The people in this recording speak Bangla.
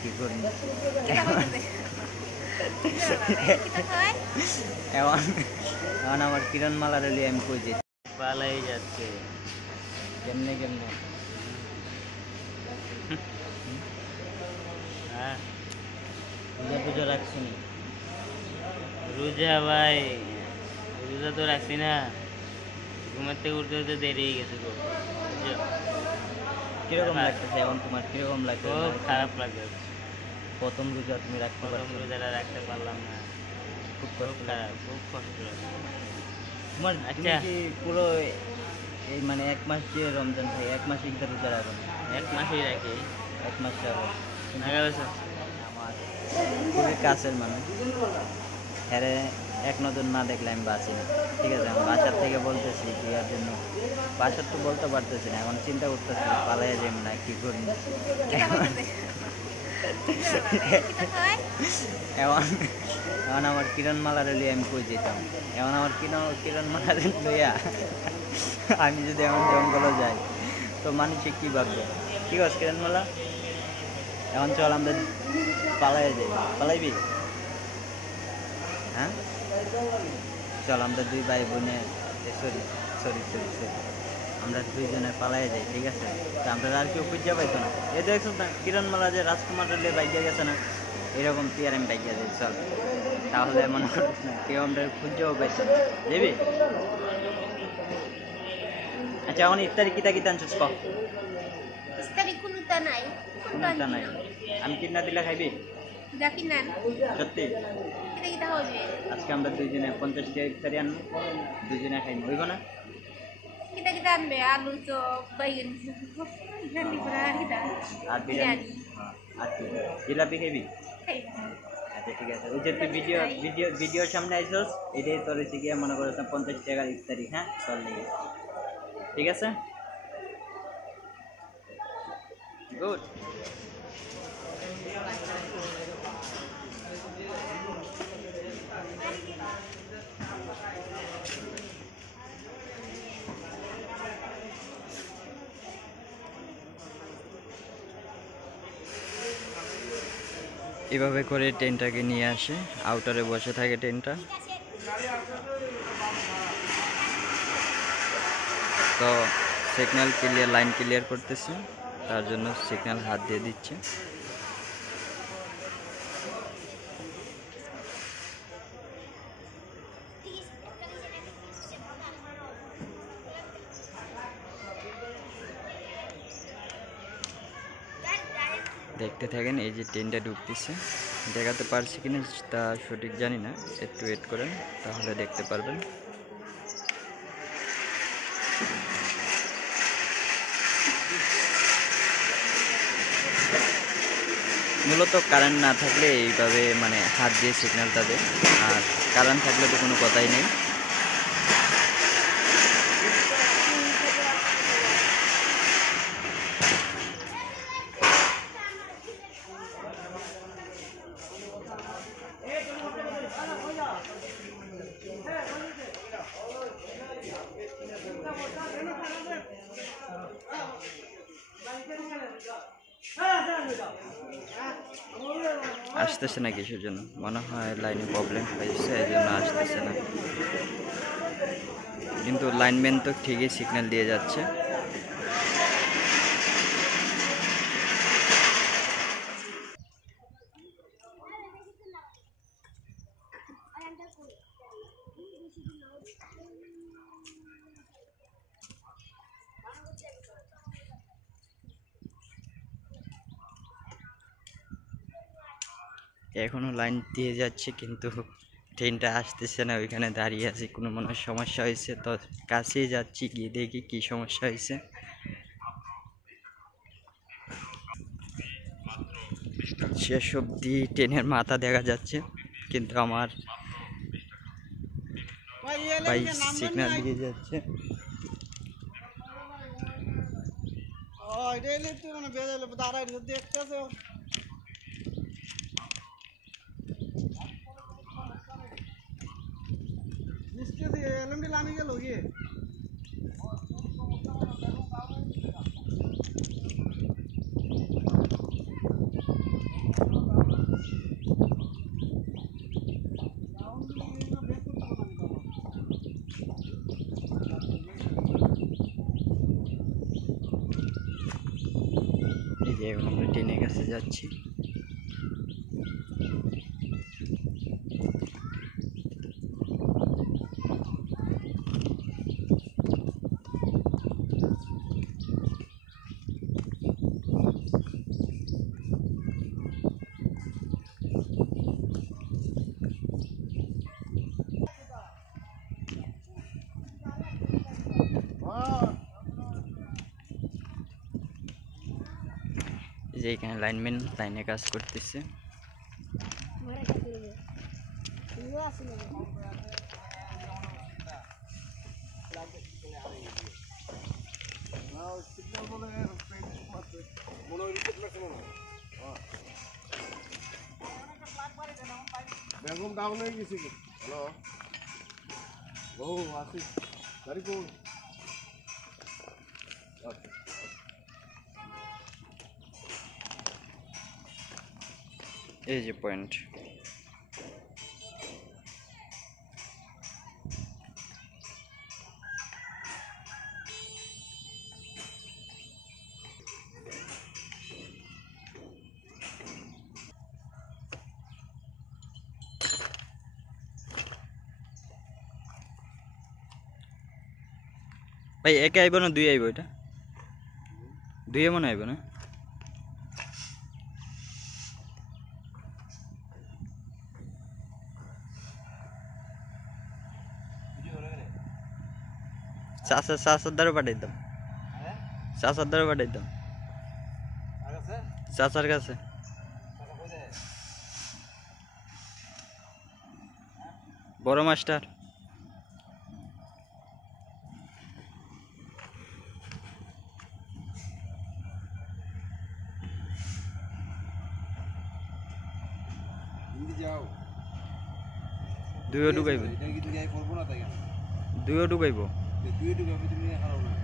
কি করি এখন এখন আমার কিরণমালার লিয়ে আমি কই যেতে পালাই যাচ্ছে কেমনে কেমনে হ্যাঁ রোজা পুজো রাখছি নি রোজা ভাই রোজা তো রাখছি না ঘুমের থেকে উঠতে উঠতে দেরি হয়ে গেছে গো কিরকম লাগতেছে এখন তোমার কিরকম লাগছে খুব খারাপ লাগে প্রথম রোজা তুমি রাখতে প্রথম রোজাটা রাখতে পারলাম না খুব কষ্ট খারাপ খুব কষ্ট লাগে তোমার আচ্ছা কি পুরো এই মানে এক মাস যে রমজান থাকে এক মাস ইফতার রোজা রাখো এক মাসই রাখি এক মাস রাখো আমার খুবই কাছের মানুষ হ্যাঁ এক নজর না দেখলে আমি বাঁচি না ঠিক আছে আমি বাসার থেকে বলতেছি বিয়ার জন্য বাসার তো বলতে পারতেছি না এখন চিন্তা করতেছি পালাই যাই না কি করি এখন এখন আমার কিরণমালার লিয়ে আমি কই যেতাম এখন আমার কিরণমালার লইয়া আমি যদি এখন জঙ্গলে যাই তো মানুষে কী ভাববে ঠিক আছে কিরণমালা এখন চল আমরা পালাই যাই পালাইবি হ্যাঁ চল আমরা দুই ভাই বোনে সরি সরি সরি সরি আমরা দুইজনে পালাই যাই ঠিক আছে তো আমরা আর কেউ খুঁজে পাইতো না এই দেখছো না কিরণমালা যে রাজকুমারের বাইকে গেছে না এরকম তুই আর আমি বাইকে যাই চল তাহলে মনে করিস না কেউ আমরা খুঁজেও পাইতো না যাবি আচ্ছা এখন ইফতারি কিতা কিতা আনছিস ক নাই আমি কিনা দিলে খাইবি সত্যি আজকে আমরা দুইজনে 50 টাকা ইফতারি আনবো দুইজনে খাইবো হইব না আলু চপ বাইগন আর বিরিয়ানি আর কি জিলাপি খাইবি আচ্ছা ঠিক আছে ওই যে তুই ভিডিওর সামনে আইসস এটাই তোর হচ্ছে গিয়ে মনে করো 50 টাকার ইফতারি হ্যাঁ চল লেগে ঠিক আছে গুড এভাবে করে ট্রেনটাকে নিয়ে আসে আউটারে বসে থাকে ট্রেনটা তো সিগন্যাল ক্লিয়ার লাইন ক্লিয়ার করতেছে তার জন্য সিগন্যাল হাত দিয়ে দিচ্ছে দেখতে থাকেন এই যে ট্রেনটা ঢুকতেছে দেখাতে পারছি কিনা তা সঠিক জানি না একটু ওয়েট করেন তাহলে দেখতে পারবেন মূলত কারেন্ট না থাকলে এইভাবে মানে হাত দিয়ে সিগন্যালটা দেয় আর কারেন্ট থাকলে তো কোনো কথাই নেই আসতেছে না কিসের জন্য মনে হয় লাইনে প্রবলেম হয়েছে এই জন্য আসতেছে না কিন্তু লাইনম্যান তো ঠিকই সিগন্যাল দিয়ে যাচ্ছে এখনো লাইন দিয়ে যাচ্ছে কিন্তু ট্রেনটা আসতেছে না ওইখানে দাঁড়িয়ে আছি কোনো মনে সমস্যা হয়েছে তো কাছেই যাচ্ছি গিয়ে দেখি কি সমস্যা হয়েছে শেষ অবধি ট্রেনের মাথা দেখা যাচ্ছে কিন্তু আমার ভাই সিগন্যাল দিয়ে যাচ্ছে लाने गल होगी কাছে যাচ্ছি। যে এখানে লাইনম্যান লাইনে কাজ করতেছে। বেগম ডাউন হয়ে গেছে কি? হ্যালো ও আসি গাড়ি কোন? এই যে পয়েন্ট। ভাই একে আইব না দুই আইব? এটা দুই মনে আইব না? চাচার দ্বারা পাঠাই দাম, চাচার দ্বারা পাঠাই দাম, চাচার কাছে। বড় মাস্টার যাও দুইও ঢুকাইব, দুইও ঢুকাইব। দুইও ঢুকাবে তুমি হারাও না।